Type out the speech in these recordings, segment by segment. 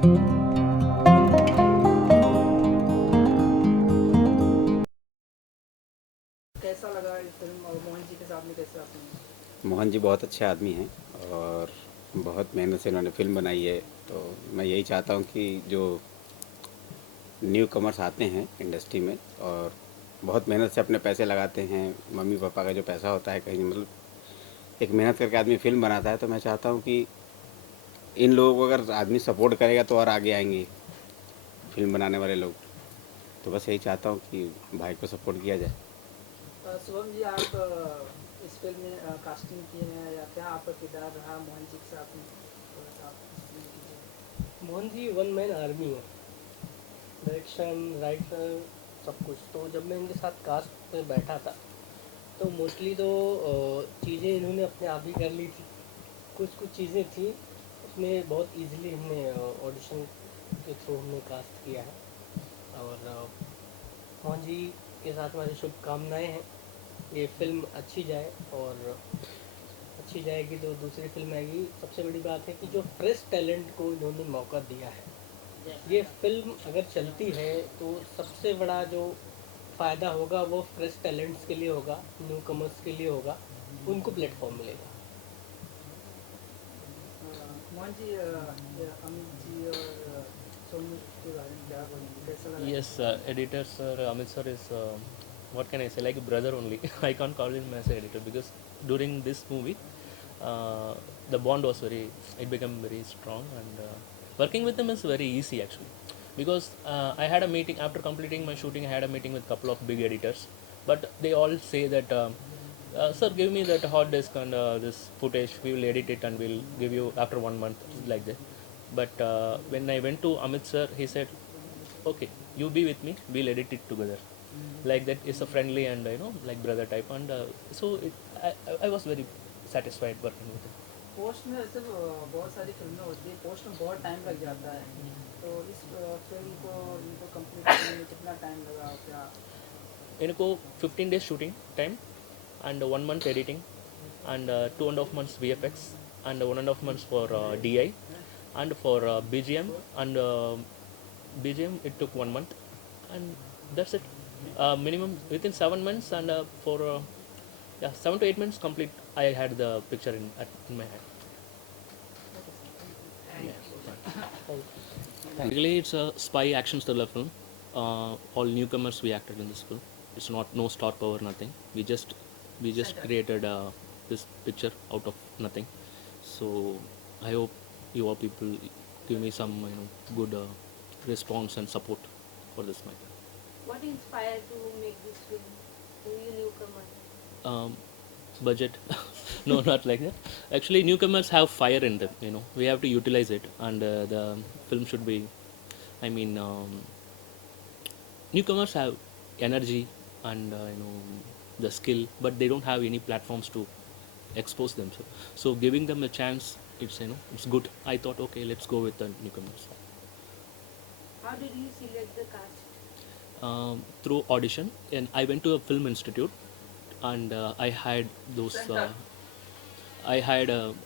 कैसा लगा ये फिल्म और मोहन जी के साथ में कैसे आपने? मोहन जी बहुत अच्छे आदमी हैं और बहुत मेहनत से इन्होंने फिल्म बनाई है। तो मैं यही चाहता हूँ कि जो न्यू कमर्स आते हैं इंडस्ट्री में और बहुत मेहनत से अपने पैसे लगाते हैं, मम्मी पापा का जो पैसा होता है कहीं मतलब एक मेहनत करके आदमी फिल्म बनाता है, तो मैं चाहता हूँ कि इन लोगों को अगर आदमी सपोर्ट करेगा तो और आगे आएंगे फिल्म बनाने वाले लोग। तो बस यही चाहता हूँ कि भाई को सपोर्ट किया जाए। शुभम जी, आप इस फिल्म में कास्टिंग किए हैं या क्या आपका किरदार रहा मोहन जी के साथ में? थोड़ा सा आप एक्सप्लेन कीजिए। मोहन जी वन मैन आर्मी है, डायरेक्शन राइटर सब कुछ। तो जब मैं इनके साथ कास्ट में बैठा था तो मोस्टली तो चीज़ें इन्होंने अपने आप ही कर ली थी। कुछ कुछ चीज़ें थी उसमें बहुत इजीली हमने ऑडिशन के थ्रू हमने कास्ट किया है। और मोहन जी के साथ हमारी शुभकामनाएं हैं। ये फिल्म अच्छी जाए और अच्छी जाएगी तो दूसरी फिल्म आएगी। सबसे बड़ी बात है कि जो फ्रेश टैलेंट को इन्होंने मौका दिया है, ये फिल्म अगर चलती है तो सबसे बड़ा जो फ़ायदा होगा वो फ्रेश टैलेंट्स के लिए होगा, न्यू कमर्स के लिए होगा, उनको प्लेटफॉर्म मिलेगा। मोहन जी, अमित जी और सोनू के बारे में क्या बोलेंगे, कैसा लगा Yes, इनको? editor sir, Amit sir is what can I say, like a brother only. I can't call him as an editor because during this movie, uh, the bond was very, it became very strong, and working with him is very easy actually. Because I had a meeting after completing my shooting. I had a meeting with a couple of big editors, but they all say that, sir, give me that hard disk and this footage. We will edit it and we'll give you after 1 month, like that. But when I went to Amit sir, he said, okay, you be with me, we'll edit it together, like that. Is a friendly and like brother type, and so I was very satisfied working with him. Post में ऐसे बहुत सारी फिल्में होती है, पोस्ट में बहुत टाइम लग जाता है, तो इस फिल्म को इनको कंप्लीट करने में कितना टाइम लगा क्या? इनको 15 days shooting time and 1 month editing and 2.5 months VFX and 1.5 months for DI and for BGM and BGM it took 1 month, and that's it. Minimum within 7 months, and for yeah, 7 to 8 months complete. I had the picture in my hand. Okay sir, thank Yeah. Thank Basically, it's a spy action thriller film. All newcomers we acted in this film. It's not no star power, nothing. We just created this picture out of nothing. So I hope you all people give me some good response and support for this matter. What inspired to make this film? To you newcomer. Um, Budget. No, not like that. Actually, newcomers have fire in them. We have to utilize it, and the film should be. I mean, newcomers have energy and the skill, but they don't have any platforms to expose themselves. So giving them a chance, it's good. I thought, okay, let's go with the newcomers. How did you select the cast? Through audition, and I went to a film institute, and I hired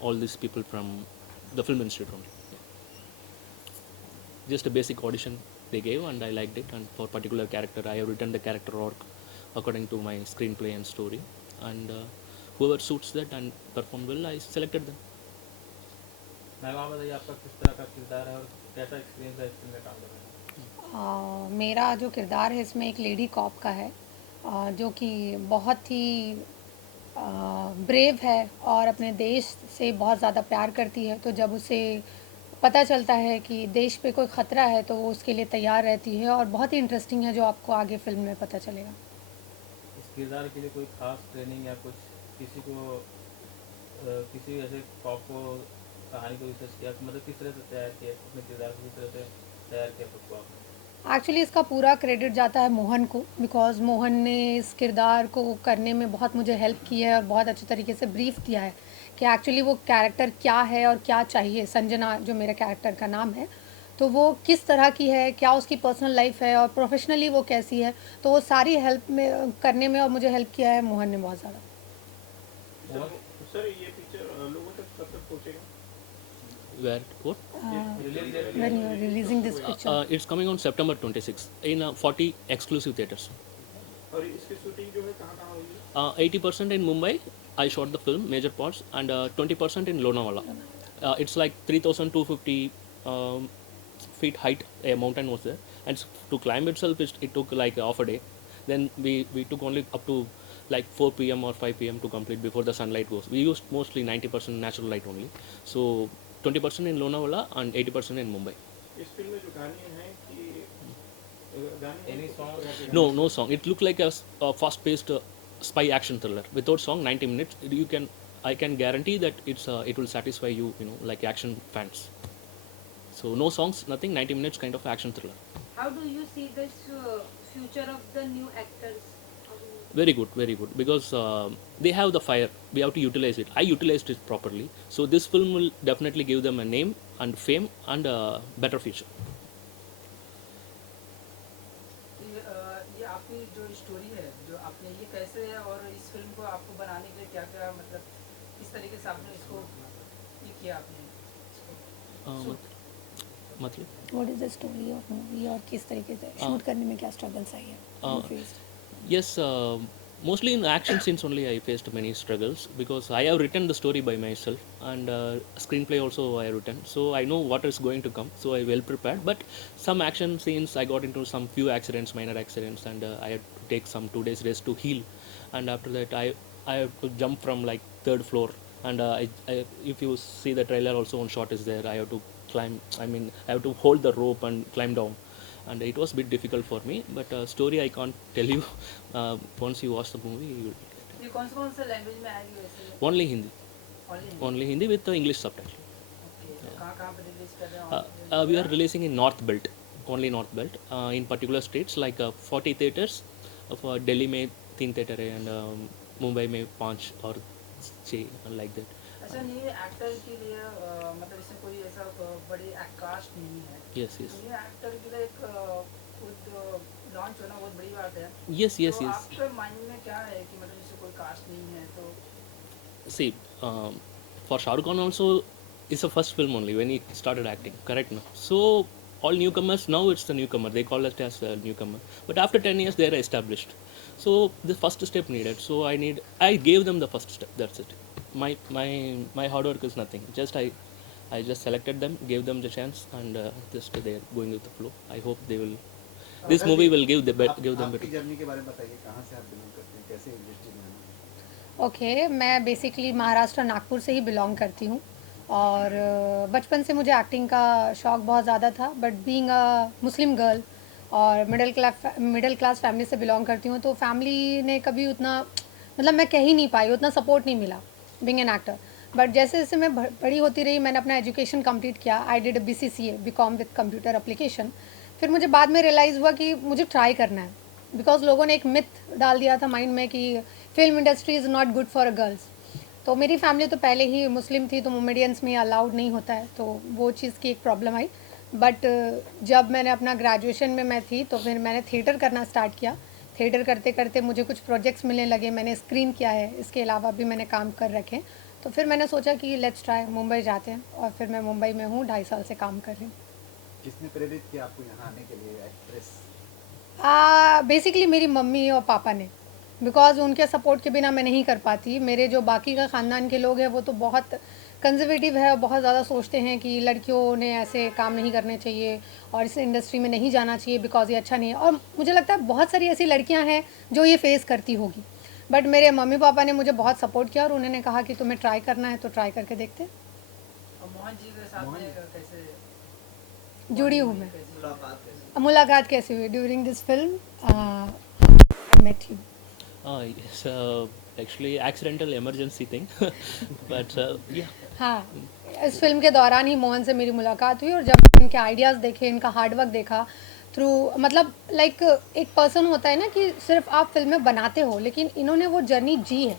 all these people from the film institute only. Just a basic audition they gave, and I liked it. And for particular character, I have written the character arc according to my screenplay and story. And whoever suits that and perform well, I selected them. Ma'am आप बताइए आपका किस तरह का किरदार है और कैसा एक्सपीरियंस है इस फिल्म में काम करने का? मेरा जो किरदार है इसमें एक लेडी कॉप का है, जो कि बहुत ही ब्रेव है और अपने देश से बहुत ज़्यादा प्यार करती है। तो जब उसे पता चलता है कि देश पे कोई ख़तरा है तो वो उसके लिए तैयार रहती है, और बहुत ही इंटरेस्टिंग है जो आपको आगे फिल्म में पता चलेगा। इस किरदार के लिए कोई खास ट्रेनिंग या कुछ किसी को किसी ऐसे कॉप को कहानी को रिसर्च किया, मतलब किस तरह से तैयार किया अपने किरदार को, किस तरह से तैयार किया खुद को आपने? एक्चुअली इसका पूरा क्रेडिट जाता है मोहन को, बिकॉज़ मोहन ने इस किरदार को करने में बहुत मुझे हेल्प की है और बहुत अच्छे तरीके से ब्रीफ दिया है कि एक्चुअली वो कैरेक्टर क्या है और क्या चाहिए। संजना जो मेरे कैरेक्टर का नाम है, तो वो किस तरह की है, क्या उसकी पर्सनल लाइफ है और प्रोफेशनली वो कैसी है, तो वो सारी हेल्प में करने में और मुझे हेल्प किया है मोहन ने बहुत ज़्यादा। और सर ये पिक्चर लोगों तक कब तक पहुंचेगा? where what? When you are releasing this picture? It's coming on September 26 in 40 exclusive theaters. और इसकी शूटिंग जो है कहाँ कहाँ हुई है? 80% in Mumbai, I shot the film, major parts, and 20% in Lonavala. It's like 3,250 feet height, a mountain was there. And to climb itself, it took like half a day. Then we took only up to like 4 p.m. or 5 p.m. to complete before the sunlight goes. We used mostly 90% natural light only. So 20% in Lonavala and 80% in Mumbai. इस फिल्म में जो गाने हैं कि गाने any song No song. It looked like a fast-paced spy action thriller. Without song, 90 minutes. I can guarantee that it will satisfy you, like action fans. So no songs, nothing. 90 minutes kind of action thriller. How do you see this future of the new actors? Very good, very good. Because they have the fire. We have to utilize it. I utilized it properly. So this film will definitely give them a name and fame and a better future. ये आपकी जो स्टोरी है जो आपने ये कैसे है और इस फिल्म को आपको बनाने के लिए क्या क्या मतलब किस तरीके से आपने इसको ये किया आपने मतलब What is the story of movie और किस तरीके से शूट करने में क्या स्ट्रगल्स आई है? You faced? Yes, mostly in action scenes only I faced many struggles because I have written the story by myself and screenplay also I have written. So I know what is going to come. So I well prepared. But some action scenes I got into some few accidents, minor accidents, and I had to take some 2 days rest to heal. And after that I have to jump from like 3rd floor. And if you see the trailer also on shot is there. I have to climb. I have to hold the rope and climb down. And it was a bit difficult for me, but story I can't tell you. Once you watch the movie, you will get it. ये कौन से लैंग्वेज में आएगी वैसे Only Hindi. Only Only Hindi with the English subtitle. Okay कहाँ पे रिलीज कर रहे हो We are releasing in North Belt, only North Belt, in particular states like 40 theaters. Of Delhi में 3 theater है and Mumbai में 5 और 6 like that. अच्छा नहीं एक्टर के लिए मतलब इसमें कोई ऐसा बड़ी कास्ट नहीं है Yes, yes, ये एक्टर के लिए एक खुद लॉन्च होना बहुत बड़ी बात है yes, yes, तो yes. आपके माइंड में क्या है कि मतलब इससे कोई कास्ट नहीं है तो See, for Shah Rukh Khan also, it's a first film only when he started acting, correct? No? So all newcomers now it's the newcomer. They call it as a newcomer. But after 10 years they are established. So the first step needed. So I gave them the first step. That's it. My hard work is nothing. I just selected them, gave them the chance, and just they are going with the flow. I hope they will. This movie will give them आपकी better. Journey के बारे में बताइए कहाँ से आप बिलोंग करते हैं कैसे इंडस्ट्री में आना? ओके मैं बेसिकली महाराष्ट्र नागपुर से ही बिलोंग करती हूँ और बचपन से मुझे एक्टिंग का शौक़ बहुत ज़्यादा था but being a Muslim girl और मिडिल क्लास फैमिली से बिलोंग करती हूँ तो फैमिली ने कभी उतना मतलब मैं कह ही नहीं पाई उतना सपोर्ट नहीं मिला बीइंग एन एक्टर बट जैसे जैसे मैं बड़ी होती रही मैंने अपना एजुकेशन कंप्लीट किया I did BCCA BCom with computer application फिर मुझे बाद में रियलाइज़ हुआ कि मुझे ट्राई करना है बिकॉज लोगों ने एक मिथ डाल दिया था माइंड में कि film industry is not good for girls तो मेरी फैमिली तो पहले ही मुस्लिम थी तो मोमेडियंस में अलाउड नहीं होता है तो वो चीज़ की एक प्रॉब्लम आई बट जब मैंने अपना ग्रेजुएशन में मैं थी तो फिर मैंने थिएटर करना स्टार्ट किया थिएटर करते करते मुझे कुछ प्रोजेक्ट्स मिलने लगे मैंने स्क्रीन किया है इसके अलावा भी मैंने काम कर रखे तो फिर मैंने सोचा कि लेट्स ट्राई मुंबई जाते हैं और फिर मैं मुंबई में हूँ 2.5 साल से काम कर रही हूँ किसने प्रेरित किया आपको यहाँ आने के लिए एक्ट्रेस? बेसिकली मेरी मम्मी और पापा ने बिकॉज उनके सपोर्ट के बिना मैं नहीं कर पाती मेरे जो बाकी का ख़ानदान के लोग हैं वो तो बहुत कंजर्वेटिव है और बहुत ज़्यादा सोचते हैं कि लड़कियों ने ऐसे काम नहीं करने चाहिए और इस इंडस्ट्री में नहीं जाना चाहिए बिकॉज ये अच्छा नहीं है और मुझे लगता है बहुत सारी ऐसी लड़कियां हैं जो ये फेस करती होगी बट मेरे मम्मी पापा ने मुझे बहुत सपोर्ट किया और उन्होंने कहा कि तुम्हें ट्राई करना है तो ट्राई करके देखते और मोहन जी के साथ में कैसे जुड़ी हूँ मैं मुलाकात कैसे मुलाकात कैसे हुई during this film met you Yes, actually accidental emergency thing, but yeah. हाँ इस फिल्म के दौरान ही मोहन से मेरी मुलाकात हुई और जब इनके आइडियाज़ देखे इनका हार्डवर्क देखा थ्रू मतलब लाइक एक पर्सन होता है ना कि सिर्फ आप फिल्में बनाते हो लेकिन इन्होंने वो जर्नी जी है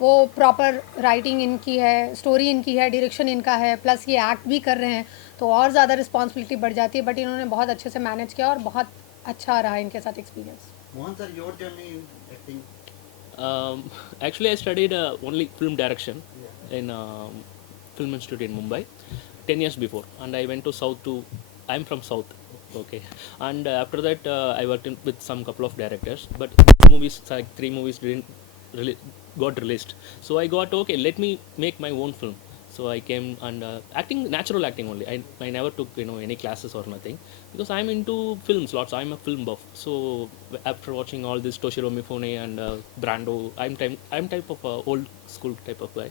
वो प्रॉपर राइटिंग इनकी है स्टोरी इनकी है डायरेक्शन इनका है प्लस ये एक्ट भी कर रहे हैं तो और ज़्यादा रिस्पॉन्सिबिलिटी बढ़ जाती है बट इन्होंने बहुत अच्छे से मैनेज किया और बहुत अच्छा रहा इनके साथ एक्सपीरियंस Mohan sir your journey in acting? Actually, I studied only film direction in Film Institute in Mumbai. 10 years before, and I went to South to. I'm from South, okay, and after that I worked with some couple of directors, but movies like 3 movies didn't really got released. So I got okay. Let me make my own film. So I came and acting, natural acting only. I never took any classes or nothing because I'm into films lots. I'm a film buff. So after watching all this Toshiro Mifune and Brando, I'm type of old school type of guy.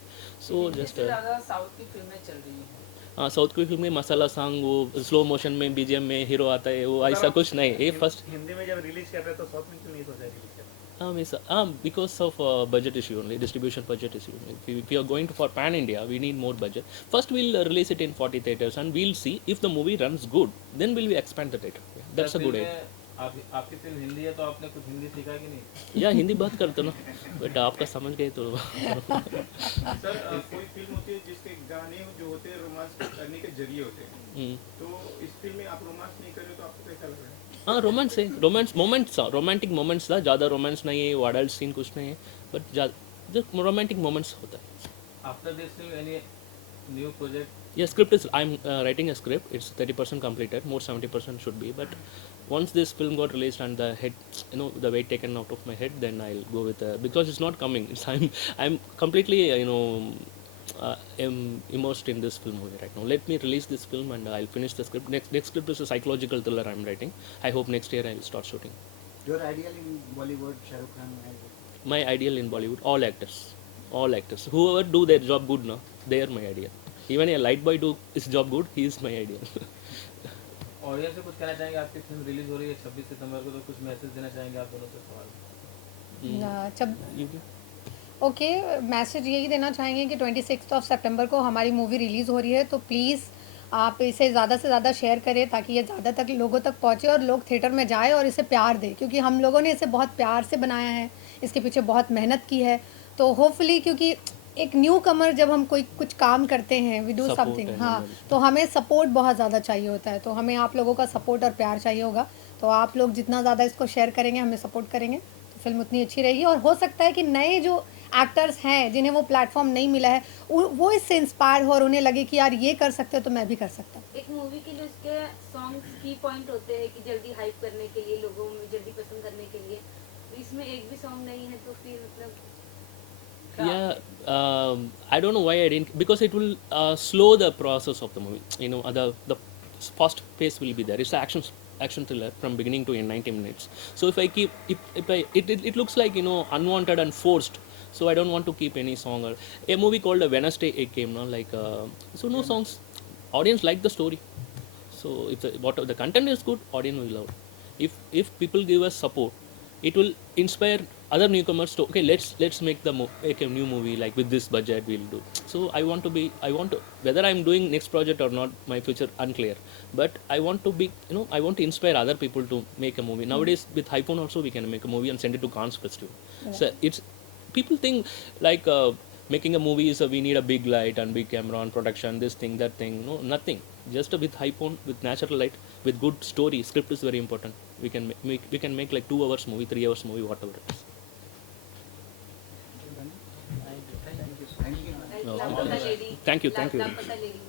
So लेकिन just इससे ज़्यादा साउथ की फिल्में चल रही हैं साउथ की फिल्म में मसाला सॉन्ग वो स्लो मोशन में बीजीएम में हीरो आता है वो ऐसा कुछ नहीं ये फर्स्ट हिंदी में जब रिलीज कर रहे तो साउथ में क्यों नहीं सोचा रिलीज करना? because of budget issue only, distribution budget issue. If we are going for pan India, we need more budget. First, we'll release it in 40 theaters, and we'll see if the movie runs good. Then we'll expand the theater. That's a good idea. आपकी फिल्म हिंदी है तो आपने कुछ हिंदी सीखा कि नहीं? या हिंदी बात करते ना, बट आपका समझ गए तो सर कोई फिल्म होती है जिसके गाने जो होते हैं रोमांस करने के जरिए होते हैं, तो इस फिल्म में आप रोमांस नहीं कर रहे तो आपको कैसा लग रहा है? हाँ रोमांस है, रोमांस मोमेंट्स, रोमांटिक मोमेंट्स था, ज़्यादा रोमांस नहीं है, वो अडल्ट सीन कुछ नहीं है, बट जो रोमांटिक मोमेंट्स होता है. After this film any new project? Yeah, script is I'm writing a script. It's 30% completed. More 70% should be. But once this film got released and the head, the weight taken out of my head, then I'll go with because it's not coming. I'm completely am immersed in this film movie right now. Let me release this film and I'll finish the script. Next script is a psychological thriller I'm writing. I hope next year I'll start shooting. Your ideal in Bollywood, Shah Rukh Khan? My ideal in Bollywood, all actors. Whoever do their job good, no, they are my ideal. Even a light boy do his job good, he is my ideal. Audience से कुछ कहना चाहेंगे? आपकी film release हो रही है 26 सितंबर को, तो कुछ मैसेज देना चाहेंगे आप दोनों से? सवाल जब ओके मैसेज यही देना चाहेंगे कि 26 सितंबर को हमारी मूवी रिलीज़ हो रही है, तो प्लीज़ आप इसे ज़्यादा से ज़्यादा शेयर करें ताकि ये ज़्यादा तक लोगों तक पहुँचे और लोग थिएटर में जाए और इसे प्यार दें, क्योंकि हम लोगों ने इसे बहुत प्यार से बनाया है, इसके पीछे बहुत मेहनत की है. तो होपफुली, क्योंकि एक न्यू कमर जब हम कोई कुछ काम करते हैं, वी डू समथिंग, हाँ, तो हमें सपोर्ट बहुत ज़्यादा चाहिए होता है. तो हमें आप लोगों का सपोर्ट और प्यार चाहिए होगा. तो आप लोग जितना ज़्यादा इसको शेयर करेंगे, हमें सपोर्ट करेंगे, तो फिल्म उतनी अच्छी रहेगी. और हो सकता है कि नए जो एक्टर्स हैं जिन्हें वो प्लेटफॉर्म नहीं मिला है, वो इससे इंस्पायर हो और उन्हें लगे कि यार ये कर सकते हो तो मैं भी कर सकता हूँ. एक मूवी के लिए उसके सॉन्ग्स की पॉइंट होते हैं कि जल्दी हाइप करने के लिए, लोगों में जल्दी पसंद करने के लिए. तो इसमें एक भी सॉन्ग नहीं है, तो फिर मतलब I don't know why I didn't, because it will slow the process of the movie. The fast pace will be there. It's an action thriller from beginning to end, 90 minutes. So if I keep it looks like unwanted and forced. So I don't want to keep any song. Or a movie called Wednesday it came now, like so no songs. Audience like the story. So if the content is good, audience will love. If people give us support, it will inspire other newcomers to let's make a new movie, like with this budget we'll do. So I want to whether I'm doing next project or not, my future unclear, but I want to be I want to inspire other people to make a movie. Nowadays with iPhone also we can make a movie and send it to Cannes Festival. So it's people think like making a movie is we need a big light and big camera and production, this thing, that thing. No, nothing. Just with iPhone, with natural light, with good story. Script is very important. We can make like 2 hours movie, 3 hours movie, whatever it is. Thank you. Laapata lady. Thank you. Laapata lady.